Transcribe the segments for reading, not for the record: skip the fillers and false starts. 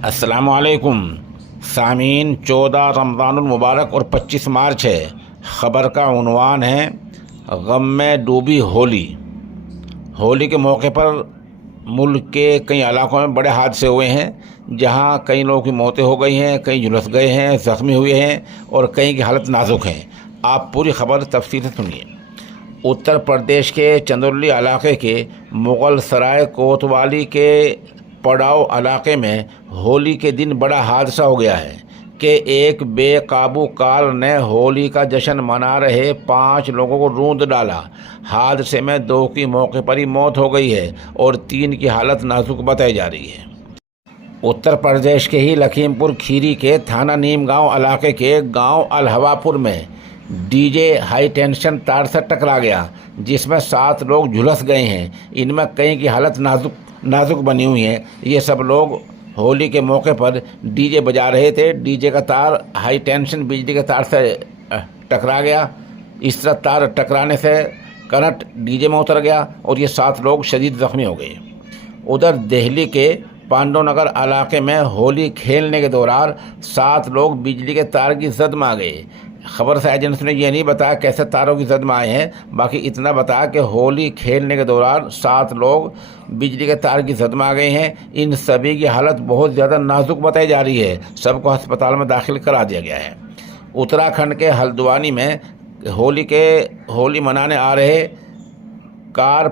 अस्सलामुअलैकुम सामीन। 14 रमज़ानुल मुबारक और 25 मार्च है। ख़बर का उन्वान है गम में डूबी होली। होली के मौके पर मुल्क के कई इलाकों में बड़े हादसे हुए हैं, जहां कई लोगों की मौतें हो गई हैं, कई झुलस गए हैं, ज़ख्मी हुए हैं और कई की हालत नाजुक है। आप पूरी खबर तफसील से सुनिए। उत्तर प्रदेश के चंदौली इलाके के मुग़ल सराय कोतवाली के पड़ाव इलाके में होली के दिन बड़ा हादसा हो गया है कि एक बेकाबू कार ने होली का जश्न मना रहे 5 लोगों को रूंध डाला। हादसे में 2 की मौके पर ही मौत हो गई है और 3 की हालत नाजुक बताई जा रही है। उत्तर प्रदेश के ही लखीमपुर खीरी के थाना नीम गांव इलाके के गांव अलहवापुर में डीजे हाई टेंशन तार से टकरा गया, जिसमें 7 लोग झुलस गए हैं। इनमें कई की हालत नाजुक बनी हुई है। ये सब लोग होली के मौके पर डीजे बजा रहे थे। डीजे का तार हाई टेंशन बिजली के तार से टकरा गया। इस तरह तार टकराने से करंट डीजे में उतर गया और ये 7 लोग शदीद ज़ख्मी हो गए। उधर दिल्ली के पांडवनगर इलाके में होली खेलने के दौरान 7 लोग बिजली के तार की जद में आ गए। खबर से एजेंसी ने यह नहीं बताया कैसे तारों की जद में आए हैं, बाकी इतना बताया कि होली खेलने के दौरान 7 लोग बिजली के तार की जद में आ गए हैं। इन सभी की हालत बहुत ज़्यादा नाजुक बताई जा रही है। सबको अस्पताल में दाखिल करा दिया गया है। उत्तराखंड के हल्द्वानी में होली मनाने आ रहे कार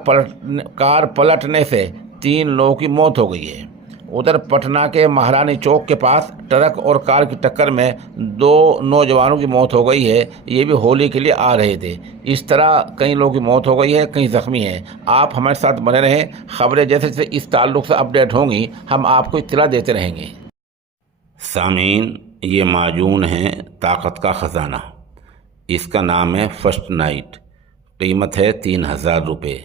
पलटने से 3 लोगों की मौत हो गई है। उधर पटना के महारानी चौक के पास ट्रक और कार की टक्कर में 2 नौजवानों की मौत हो गई है। ये भी होली के लिए आ रहे थे। इस तरह कई लोगों की मौत हो गई है, कई ज़ख्मी हैं। आप हमारे साथ बने रहें। खबरें जैसे जैसे इस ताल्लुक़ से अपडेट होंगी हम आपको इत्तला देते रहेंगे। सामीन, ये माजून है ताकत का ख़जाना। इसका नाम है फर्स्ट नाइट। कीमत है 3000 रुपये।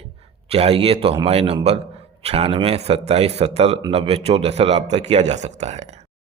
चाहिए तो हमारे नंबर 96 27 70 90 14 से रब्ता किया जा सकता है।